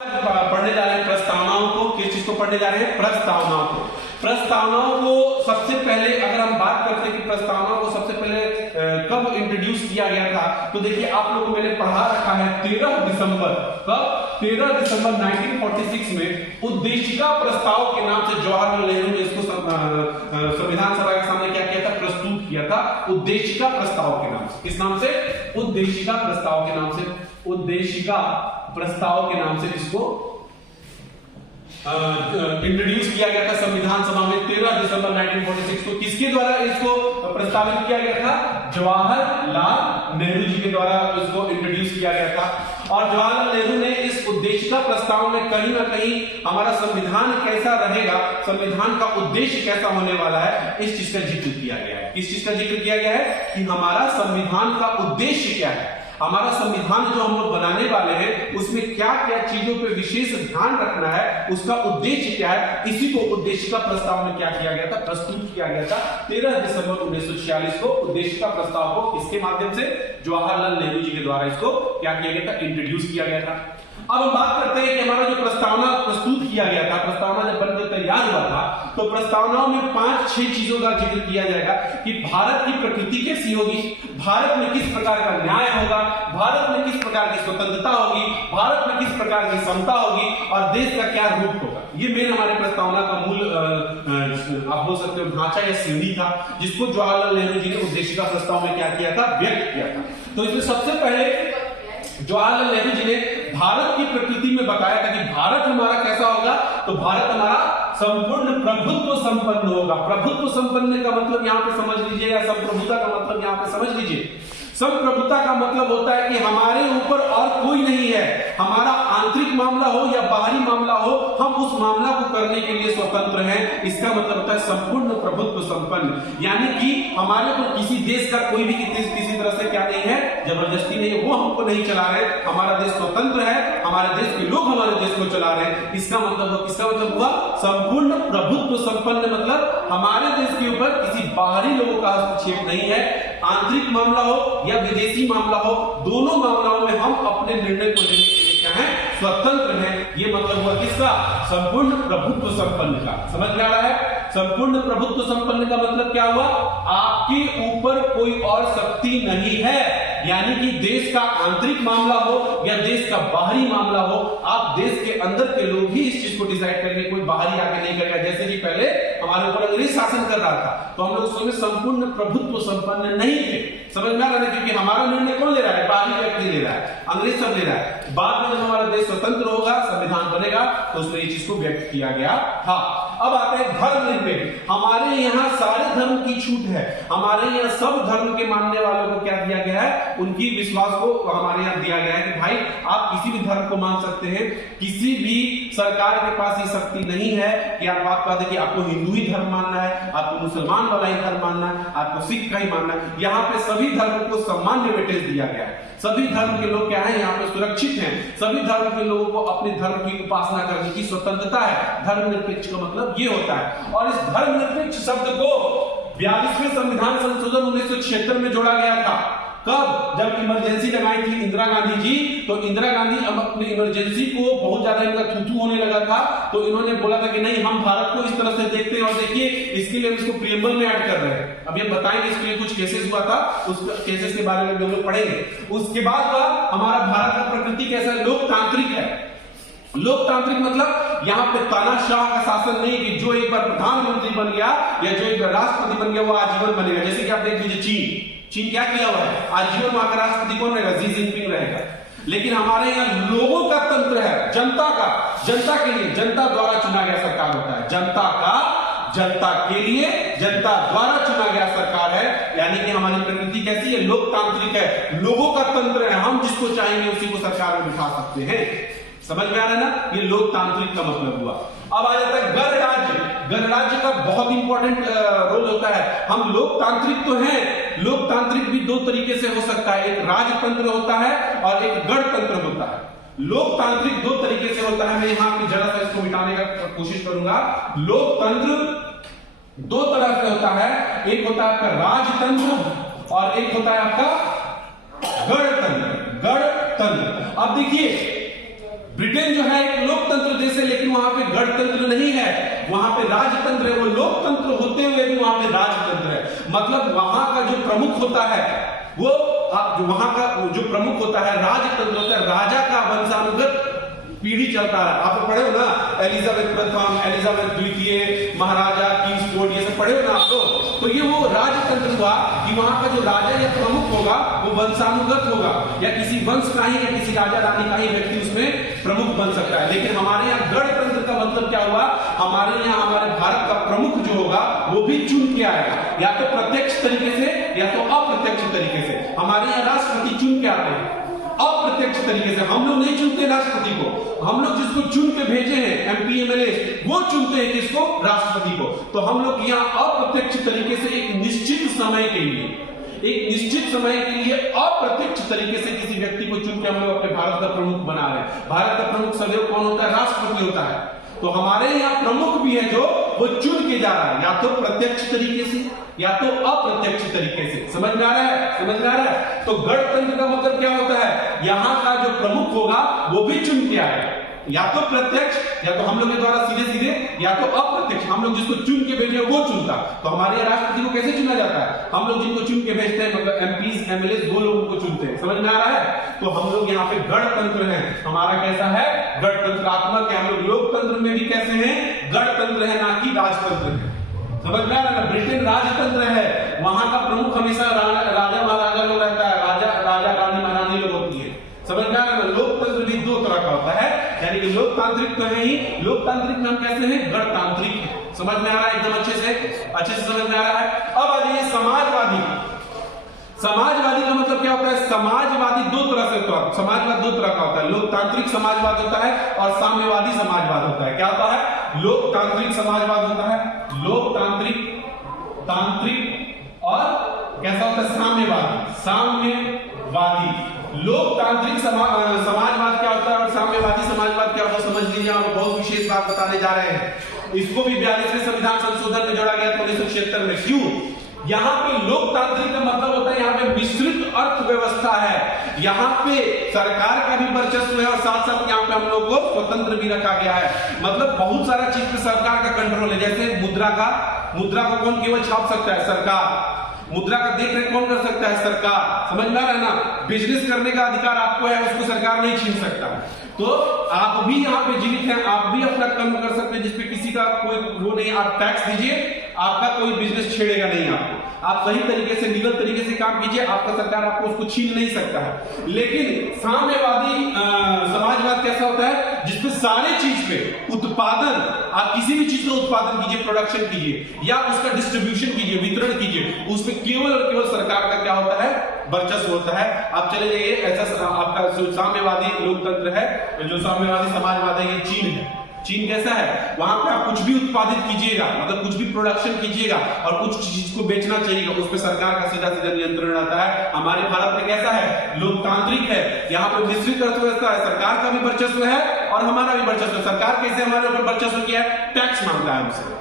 पढ़ने जा रहे हैं प्रस्तावनाओं को। किस चीज को पढ़ने जा रहे हैं? प्रस्तावनाओं को। प्रस्तावनाओं को सबसे पहले अगर हम बात करते हैं कि प्रस्तावनाओं को सबसे पहले कब इंट्रोड्यूस किया गया था, तो देखिए आप लोगों को मैंने पढ़ा रखा है 13 दिसंबर। कब? 13 दिसंबर 1946 में उद्देशिका प्रस्ताव के नाम से जवाहरलाल नेहरू ने इसको संविधान सभा के सामने क्या किया था? प्रस्तुत किया था उद्देशिका प्रस्ताव के नाम से। किस नाम से? उद्देशिका प्रस्ताव के नाम से। उद्देशिका प्रस्ताव के नाम से इसको इंट्रोड्यूस किया गया था संविधान सभा में 13 दिसंबर 1946 को। किसके द्वारा इसको प्रस्तावित किया गया था? जवाहरलाल नेहरू जी के द्वारा इसको इंट्रोड्यूस किया गया था। और जवाहरलाल नेहरू ने इस उद्देशिका प्रस्ताव में कहीं ना कहीं हमारा संविधान कैसा रहेगा, संविधान का उद्देश्य कैसा होने वाला है, इस चीज का जिक्र किया गया है। किस चीज का जिक्र किया गया है? कि हमारा संविधान का उद्देश्य क्या है, हमारा संविधान जो हम लोग बनाने वाले हैं उसमें क्या क्या चीजों पे विशेष ध्यान रखना है, उसका उद्देश्य क्या है, इसी को उद्देशिका प्रस्ताव में क्या किया गया था? प्रस्तुत किया गया था 13 दिसंबर 1946 को। उद्देशिका प्रस्ताव को किसके माध्यम से? जवाहरलाल नेहरू जी के द्वारा इसको क्या किया गया था? इंट्रोड्यूस किया गया था। अब हम बात करते हैं कि हमारा जो प्रस्तावना प्रस्तुत किया गया था, प्रस्तावना जब बनकर तैयार हुआ था, तो प्रस्तावनाओं में 5-6 चीजों का जिक्र किया जाएगा कि भारत की प्रकृति कैसी होगी, भारत में किस प्रकार का न्याय होगा, भारत में किस प्रकार की स्वतंत्रता होगी, भारत में किस प्रकार की समता होगी और देश का क्या रूप होगा। ये मेन हमारे प्रस्तावना का मूल आप बोल सकते हो ढांचा या सीढ़ी था, जिसको जवाहरलाल नेहरू जी ने उद्देशिका प्रस्ताव में क्या किया था? व्यक्त किया था। तो इसमें सबसे पहले जवाहरलाल नेहरू जी ने भारत की प्रकृति में बताया था कि भारत हमारा कैसा होगा, तो भारत हमारा संपूर्ण प्रभुत्व संपन्न होगा। प्रभुत्व संपन्न का मतलब यहां पे समझ लीजिए, या संप्रभुता का मतलब यहां पे समझ लीजिए। संप्रभुता का मतलब होता है कि हमारे ऊपर और कोई नहीं है, हमारा आंतरिक मामला हो या बाहरी मामला हो, हम उस मामला को करने के लिए स्वतंत्र हैं। इसका मतलब होता है संपूर्ण प्रभुत्व संपन्न, यानी कि हमारे ऊपर किसी देश का कोई भी किसी तरह से क्या नहीं है, जबरदस्ती नहीं है, वो हमको नहीं चला रहे। हमारा देश स्वतंत्र है, हमारे देश के लोग हमारे देश को चला रहे हैं। इसका मतलब हुआ संपूर्ण प्रभुत्व संपन्न, मतलब हमारे देश के ऊपर किसी बाहरी लोगों का हस्तक्षेप नहीं है। आंतरिक मामला हो या विदेशी मामला हो, दोनों मामलों में हम अपने निर्णय को लेने के लिए क्या है? स्वतंत्र हैं। ये मतलब हुआ किसका? संपूर्ण प्रभुत्व संपन्न का। समझ में आ रहा है? संपूर्ण प्रभुत्व संपन्न का मतलब क्या हुआ? आपके ऊपर कोई और शक्ति नहीं है, यानी कि देश का आंतरिक मामला हो या देश का बाहरी मामला हो, आप देश के अंदर के लोग ही इस चीज को डिसाइड करेंगे, कोई बाहरी आके नहीं करेगा। जैसे कि पहले हमारे ऊपर अंग्रेज शासन कर रहा था, तो हम लोग उसमें संपूर्ण प्रभुत्व संपन्न नहीं थे। समझ में आ रहा है? क्योंकि हमारा निर्णय कौन ले रहा है? बाहरी व्यक्ति ले रहा है, अंग्रेज सब ले रहा है। बाद में जब हमारा देश स्वतंत्र होगा, संविधान बनेगा, तो उसमें ये चीज को व्यक्त किया गया था। अब आते हैं धर्मनिरपेक्ष। हमारे यहाँ सारे धर्म की छूट है, हमारे यहाँ सब धर्म के मानने वालों को क्या दिया गया है? उनकी विश्वास को हमारे यहाँ दिया गया है कि भाई आप किसी भी धर्म को मान सकते हैं, किसी भी सरकार के पास ये शक्ति नहीं है कि आप बात कर दें कि आपको हिंदू ही धर्म मानना है, आपको मुसलमान वाला ही धर्म मानना है, आपको सिख का ही मानना है। यहाँ पे सभी धर्म को सामान्य वेटेज दिया गया है। सभी धर्म के लोग क्या है? यहाँ पे सुरक्षित हैं। सभी धर्म के लोगों को अपने धर्म की उपासना करने की स्वतंत्रता है। धर्मनिरपेक्ष का मतलब ये होता है। और इस धर्मनिरपेक्ष शब्द को 42वें संविधान संशोधन 1976 में जोड़ा गया था। कब? जब इमरजेंसी लगाई थी इंदिरा गांधी जी, तो इंदिरा गांधी अब अपनी इमरजेंसी को बहुत ज्यादा इनका थूथू होने लगा था, तो इन्होंने बोला था कि नहीं, हम भारत को इस तरह से देखते हैं और देखिए इसके लिए हम इसको प्रीएम्बल में ऐड कर रहे हैं। अब ये बताएंगे इसके लिए कुछ केसेस हुआ था, उस केसेस के बारे में हम लोग पढ़ेंगे। उसके बाद हमारा भारत का प्रकृति कैसा है? लोकतांत्रिक है। लोकतांत्रिक मतलब यहाँ पे तानाशाह का शासन नहीं कि जो एक बार प्रधानमंत्री बन गया या जो एक बार राष्ट्रपति बन गया वो आजीवन बनेगा। जैसे कि आप देख लीजिए चीन क्या किया हुआ है? आजीवन वहां का राष्ट्रपति कौन रहेगा? शी जिनपिंग रहेगा। लेकिन हमारे यहाँ लोगों का तंत्र है, जनता का, जनता के लिए, जनता द्वारा चुना गया सरकार होता है। जनता का, जनता के लिए, जनता द्वारा चुना गया सरकार है। यानी कि हमारी प्रकृति कैसी है? लोकतांत्रिक है, लोगों का तंत्र है। हम जिसको चाहेंगे उसी को सरकार में बिठा सकते हैं। समझ में आ रहा है ना? ये लोकतांत्रिक का मतलब हुआ। अब आ जाता है गणराज्य। गणराज्य का बहुत इंपॉर्टेंट रोल होता है। हम लोकतांत्रिक तो हैं, लोकतांत्रिक भी दो तरीके से हो सकता है, एक राजतंत्र होता है और एक गणतंत्र होता है। लोकतांत्रिक दो तरीके से होता है। मैं यहां पे जरा सा इसको मिटाने का कोशिश करूंगा। लोकतंत्र दो तरह से होता है, एक होता है आपका राजतंत्र और एक होता है आपका गणतंत्र। गणतंत्र, अब देखिए ब्रिटेन जो है एक लोकतंत्र देश है, लेकिन वहां पे गणतंत्र नहीं है, वहां पे राजतंत्र है। वो लोकतंत्र होते हुए भी वहां पे राजतंत्र है। मतलब वहां का जो प्रमुख होता है वो वहां का जो प्रमुख होता है राजतंत्र होता है, राजा का वंशानुगत पीढ़ी चलता है। आप पढ़े हो ना, एलिजाबेथ प्रथम, एलिजाबेथ द्वितीय, महाराजा, किंग्स कोर्ट, ये सब पढ़े हो ना आप लोग। तो ये वो राजतंत्र हुआ कि वहां का जो राजा या प्रमुख होगा वो वंशानुगत होगा, या किसी वंश का ही या किसी राजा रानी का ही व्यक्ति उसमें प्रमुख बन सकता है। लेकिन हमारे यहाँ गणतंत्र का मतलब क्या हुआ, हमारे यहाँ हमारे भारत का प्रमुख जो होगा वो भी चुन के आएगा, या तो प्रत्यक्ष तरीके से या तो अप्रत्यक्ष तरीके से। हमारे यहाँ राष्ट्रपति चुन के आते हैं अप्रत्यक्ष तरीके से, हम लोग नहीं चुनते राष्ट्रपति को, हम लोग जिसको चुन के भेजे हैं एमपी एमएलए वो चुनते हैं किसको, राष्ट्रपति को। तो हम लोग यहाँ अप्रत्यक्ष तरीके से एक निश्चित समय के लिए अप्रत्यक्ष तरीके से किसी व्यक्ति को चुन के हम लोग अपने भारत का प्रमुख बना रहे हैं। भारत का प्रमुख सदैव कौन होता है, राष्ट्रपति होता है। तो हमारे यहाँ प्रमुख भी है जो वो चुन के जा रहा है, या तो प्रत्यक्ष तरीके से या तो अप्रत्यक्ष तरीके से। समझ में आ रहा है, समझ में आ रहा है। तो गणतंत्र का मतलब क्या होता है, यहाँ का जो प्रमुख होगा वो भी चुन के आएगा, या तो प्रत्यक्ष या तो हम लोग के द्वारा सीधे सीधे, या तो अप्रत्यक्ष, हम लोग जिसको चुन के भेजे वो चुनता। तो हमारे यहाँ राष्ट्रपति को कैसे चुना जाता है, हम लोग जिनको चुन के भेजते हैं, मतलब एमपीज एमएलए वो लोगों को चुनते हैं। समझ में आ रहा है। तो हम लोग यहाँ पे गणतंत्र है, हमारा कैसा है, गणतंत्रात्मक है। हम लोग लोकतंत्र में भी कैसे हैं, गणतंत्र है, ना कि राजतंत्र है। समझ में आ रहा है। ब्रिटेन राजतंत्र है, वहां का प्रमुख हमेशा राजा महाराजा लोग रहता है, राजा रानी महारानी लोग होती है। समझ में आ रहा है। लोकतंत्र भी दो तरह का होता है, यानी कि लोकतांत्रिक तो है ही, लोकतांत्रिक में हम कैसे हैं, गणतांत्रिक। समझ में आ रहा है, एकदम अच्छे से समझ में आ रहा है। अब आ जाइए समाजवादी। समाजवादी का मतलब क्या होता है, समाजवादी दो तरह से होता है, समाजवाद दो तरह का होता है। लोकतांत्रिक समाजवाद होता है और साम्यवादी समाजवाद होता है। क्या होता है, लोकतांत्रिक समाजवाद होता है, लोकतांत्रिक तांत्रिक और कैसा होता है, साम्यवादी। लोकतांत्रिक समाजवाद क्या होता है और साम्यवादी समाजवाद क्या होता है, समझ लीजिए। आप बहुत विशेष बात बताने जा रहे हैं। इसको भी 42वें संविधान संशोधन में जोड़ा गया 1976 में। क्यों, यहाँ पे लोकतांत्रिक का मतलब होता है यहाँ पे मिश्रित अर्थव्यवस्था है, यहाँ पे सरकार का भी वर्चस्व है और साथ साथ यहाँ पे हम लोग को स्वतंत्र भी रखा गया है। मतलब बहुत सारा चीज पे सरकार का कंट्रोल है। जैसे मुद्रा को कौन केवल छाप सकता है, सरकार। मुद्रा का देख रेख कौन कर सकता है, सरकार। समझ में आ रहा है ना। बिजनेस करने का अधिकार आपको है, उसको सरकार नहीं छीन सकता। तो आप भी यहाँ पे जीवित हैं, आप भी अपना कर्म कर सकते हैं जिसपे किसी का कोई वो नहीं। आप टैक्स दीजिए, आपका कोई बिजनेस छेड़ेगा नहीं आपको। आप सही तरीके से लीगल तरीके से काम कीजिए, आपका सरकार आपको उसको छीन नहीं सकता है। लेकिन साम्यवादी समाजवाद कैसा होता है, जिसपे सारे चीज पे उत्पादन, आप किसी भी चीज का उत्पादन कीजिए, प्रोडक्शन कीजिए या उसका डिस्ट्रीब्यूशन कीजिए, वितरण कीजिए, उसपे केवल और केवल सरकार का क्या होता है, वर्चस्व होता है। आप चले जाइए, ऐसा आपका साम्यवादी लोकतंत्र है, जो साम्यवादी समाजवाद है, ये चीन है। चीन कैसा है, वहां पे आप कुछ भी उत्पादित कीजिएगा, मतलब कुछ भी प्रोडक्शन कीजिएगा और कुछ चीज को बेचना चाहिएगा, उस पर सरकार का सीधा सीधा नियंत्रण रहता है। हमारे भारत में कैसा है, लोकतांत्रिक है, यहाँ पे मिश्रित अर्थव्यवस्था है, सरकार का भी वर्चस्व है और हमारा भी वर्चस्व है। सरकार कैसे हमारे ऊपर वर्चस्व किया है, टैक्स मांगता है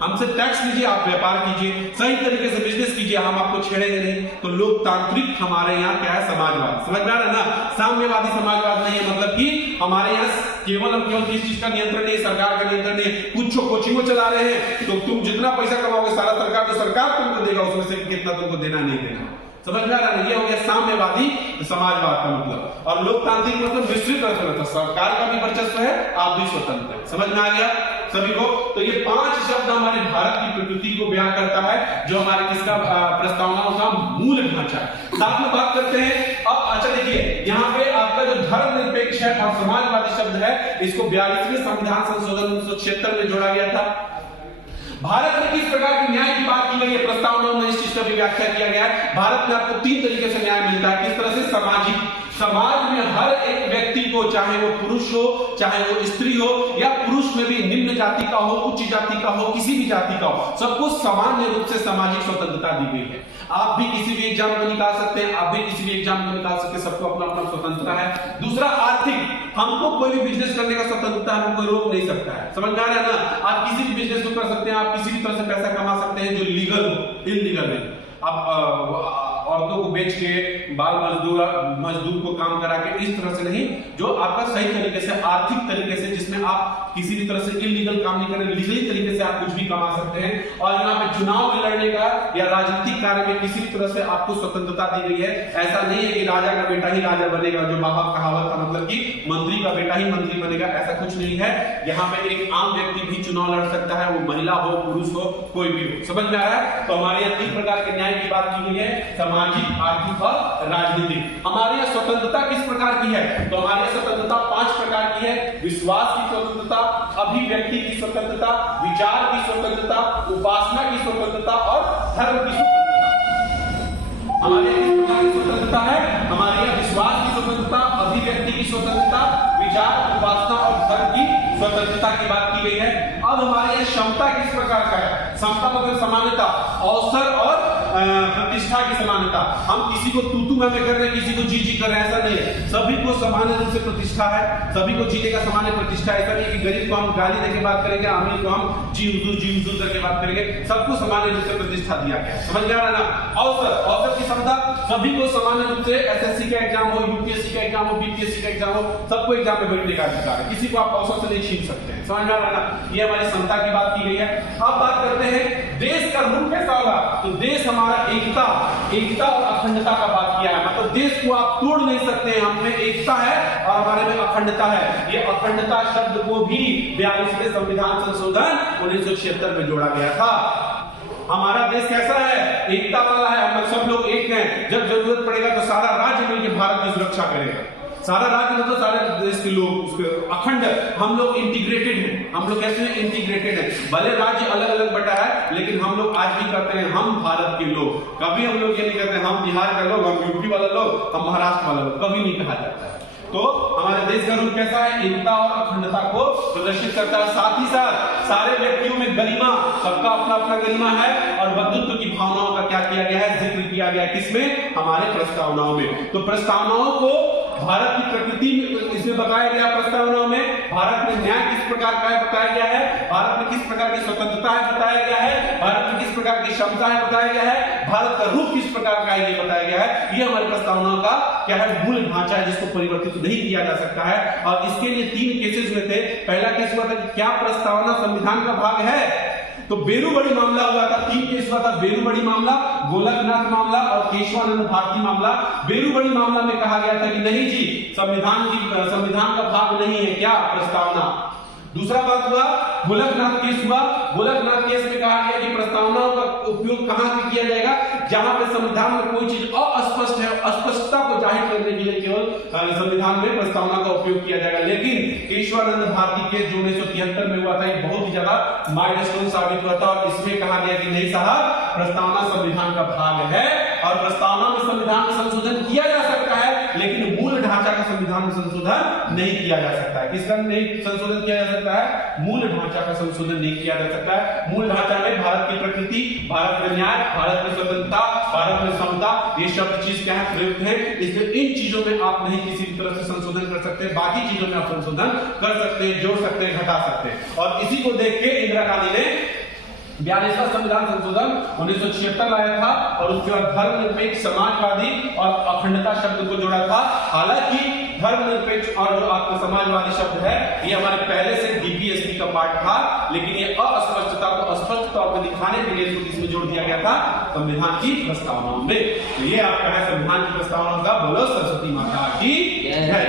हमसे टैक्स लीजिए, आप व्यापार कीजिए, सही तरीके से बिजनेस कीजिए, हम आपको छेड़ेंगे नहीं। तो लोकतांत्रिक हमारे यहाँ क्या है, समाजवाद। समझ में आ रहा है ना। साम्यवादी समाजवाद नहीं है, मतलब कि हमारे यहाँ केवल और केवल किस चीज का नियंत्रण नहीं है, सरकार का नियंत्रण नहीं है। कुछ कोचिंगों चला रहे हैं तो तुम जितना पैसा कमाओगे सारा सरकार, तो सरकार तुमको देगा, उसमें से कितना तुमको देना नहीं देना। समझ में आ रहा है। ये हो गया साम्यवादी समाजवाद का मतलब। और लोकतांत्रिक मतलब मिश्रित अर्थव्यवस्था, सरकार का भी वर्चस्व है, आप भी स्वतंत्र है। समझ में आ गया सभी को। तो ये 5 शब्द हमारे भारत की प्रकृति को बयां करता है, जो हमारे किसका प्रस्तावनाओं का मूल ढांचा है। साथ में बात करते हैं अब। अच्छा देखिए, यहाँ पे आपका जो धर्मनिरपेक्ष है और समाजवादी शब्द है, इसको 42वें संविधान संशोधन 1976 में जोड़ा गया था। भारत में किस प्रकार के न्याय की बात की गई है, प्रस्तावना में इस चीज का भी व्याख्या किया गया है। भारत में आपको 3 तरीके से न्याय मिलता है। किस तरह से, सामाजिक। समाज में हर एक व्यक्ति को, चाहे वो पुरुष हो चाहे वो स्त्री हो, या पुरुष में भी निम्न जाति का हो, उच्च जाति का हो, किसी भी जाति का हो, सबको सामान्य रूप से सामाजिक स्वतंत्रता दी गई है। आप भी किसी भी एग्जाम को निकाल सकते हैं, आप भी किसी भी एग्जाम को निकाल सकते हैं, सबको अपना अपना स्वतंत्रता है। दूसरा, आर्थिक। हमको कोई भी बिजनेस करने का स्वतंत्रता है, हमको रोक नहीं सकता है। समझ में आ रहा है ना। आप किसी भी बिजनेस को कर सकते हैं, आप किसी भी तरह से पैसा कमा सकते हैं जो लीगल हो, इलीगल नहीं। आप औरतों को बेच के, बाल मजदूर को काम करा के, इस तरह से नहीं, जो आपका सही तरीके से, आर्थिक तरीके से, जिसमें आप किसी भी तरह से इलीगल काम नहीं करें, लीगली तरीके से आप कुछ भी कमा सकते हैं। और यहाँ पे चुनाव में लड़ने का या राजनीतिक कार्य में किसी भी तरह से आपको स्वतंत्रता दी गई है। ऐसा नहीं है कि राजा का बेटा ही राजा बनेगा, जो कहावत था, मतलब कि मंत्री का बेटा ही मंत्री बनेगा, ऐसा कुछ नहीं है। यहाँ पे एक आम व्यक्ति भी चुनाव लड़ सकता है, वो महिला हो, पुरुष हो, कोई भी हो। समझ में आ रहा है? तो हमारे यहाँ 3 प्रकार के न्याय की बात की गई है, सामाजिक, आर्थिक और राजनीतिक। हमारे यहाँ स्वतंत्रता किस प्रकार की है? तो हमारे यहाँ स्वतंत्रता 5 प्रकार की है। विश्वास की स्वतंत्रता, अभिव्यक्ति की स्वतंत्रता, विचार की स्वतंत्रता, उपासना की स्वतंत्रता और धर्म की स्वतंत्रता। हमारे यहाँ किस प्रकार की स्वतंत्रता है? हमारे यहाँ विश्वास की स्वतंत्रता, अभिव्यक्ति की स्वतंत्रता, विचार, उपासना और धर्म की स्वतंत्रता की बात की गई है। अब हमारे यहाँ क्षमता किस प्रकार का है? क्षमता मतलब समानता, अवसर और प्रतिष्ठा की समानता। हम किसी को तू मैं कर रहे हैं, किसी को जी कर रहे हैं, ऐसा नहीं है। सभी को समान रूप से प्रतिष्ठा है, सभी को जीने का समान प्रतिष्ठा है। ऐसा नहीं कि गरीब को हम गाली देके बात करेंगे, अमीर को हम जी हुजूर करके बात करेंगे। सबको समान रूप से प्रतिष्ठा दिया गया। समझ में आ रहा है ना? अवसर की क्षमता, सभी को समान रूप से एसएससी का एग्जाम हो, यूपीएससी का एग्जाम हो, बीपीएससी का एग्जाम हो, सबको एग्जाम में बैठने का अधिकार है। किसी को आप अवसर से नहीं छीन सकते हैं। समझ में आ रहा है ना? ये हमारी क्षमता की बात की गई है। अब बात करते हैं देश का रूप कैसा होगा? तो देश हमारा एकता और अखंडता का बात किया है। मतलब देश को आप तोड़ नहीं सकते हैं। हम में एकता है और हमारे में अखंडता है। ये अखंडता शब्द को भी 42वें संविधान संशोधन 1976 में जोड़ा गया था। हमारा देश कैसा है? एकता वाला है। हम सब लोग एक हैं। जब जरूरत पड़ेगा तो सारा राज्य मिलकर भारत की सुरक्षा करेगा। सारा राज्य मतलब सारे देश के लोग, उसके अखंड, हम लोग इंटीग्रेटेड हैं। हम लोग कैसे हैं? इंटीग्रेटेड हैं। भले राज्य अलग अलग बटा है, लेकिन हम लोग आज भी करते हैं, हम भारत के लोग। कभी हम लोग ये नहीं कहते हम बिहार के लोग, हम यूपी वाले लोग, हम महाराष्ट्र वाले लोग, कभी नहीं कहा जाता है। तो हमारे देश का रूप कैसा है? एकता और अखंडता को प्रदर्शित करता है। साथ ही साथ सारे व्यक्तियों में गरिमा, सबका अपना अपना गरिमा है। और बंधुत्व की भावनाओं का क्या किया गया है? जिक्र किया गया है। किसमें? हमारे प्रस्तावनाओं में। तो प्रस्तावनाओं को भारत की प्रकृति इसमें बताया गया। प्रस्तावनाओं में भारत में न्याय किस प्रकार का है बताया गया है, भारत में किस प्रकार की स्वतंत्रता है बताया गया है, भारत में किस प्रकार की क्षमता है बताया गया है, भारत का रूप किस प्रकार का है ये बताया गया है। ये हमारी प्रस्तावनाओं का क्या है? मूल ढांचा है, जिसको परिवर्तित नहीं किया जा सकता है। और इसके लिए 3 केसेस हुए थे। पहला केस हुआ था कि क्या प्रस्तावना संविधान का भाग है? तो बेरूबड़ी मामला हुआ था। 3 केस हुआ था। बेरूबड़ी मामला, गोलकनाथ मामला और केशवानंद भारती मामला। बेरूबड़ी मामला में कहा गया था कि नहीं जी, संविधान का भाग नहीं है क्या प्रस्तावना। दूसरा बात हुआ गोलकनाथ केस हुआ। गोलकनाथ केस में कहा गया कि प्रस्तावनाओं का उपयोग कहां पे किया जाएगा? जहां पे संविधान में कोई चीज अस्पष्ट है, अस्पष्टता को जाहिर करने के लिए केवल संविधान में प्रस्तावना का उपयोग किया जाएगा। लेकिन केशवानंद भारती केस जो 1973 में हुआ था, ये बहुत ही ज्यादा माइलस्टोन साबित हुआ था। और इसमें कहा गया कि नहीं साहब, प्रस्तावना संविधान का भाग है और प्रस्तावना में संविधान में संशोधन किया जा सकता है, लेकिन मूल ढांचा का संविधान में संशोधन नहीं किया जा सकता है। किसका नहीं संशोधन किया जा सकता है? मूल ढांचा का संशोधन नहीं किया जा सकता है। मूल ढांचा में भारत की प्रकृति, भारत में न्याय, भारत में स्वतंत्रता, भारत में समता, ये शब्द चीज क्या है? प्रयुक्त है। इसलिए इन चीजों में आप नहीं किसी भी तरह से संशोधन कर सकते। बाकी चीजों में आप संशोधन कर सकते हैं, जोड़ सकते हैं, घटा सकते हैं। और इसी को देख के इंदिरा गांधी ने 42वां संविधान संशोधन 1976 लाया था और उसके बाद धर्मनिरपेक्ष, समाजवादी और अखंडता शब्द को जोड़ा था। हालांकि धर्मनिरपेक्ष और जो आपका समाजवादी शब्द है, ये हमारे पहले से डीपीएसपी का पार्ट था, लेकिन ये अस्पष्टता को स्पष्ट तौर पर दिखाने के लिए इसको इसमें जोड़ दिया गया था संविधान की प्रस्तावनाओं में। तो ये आपका है संविधान की प्रस्तावनाओं का। बोलो सरस्वती माता की जय।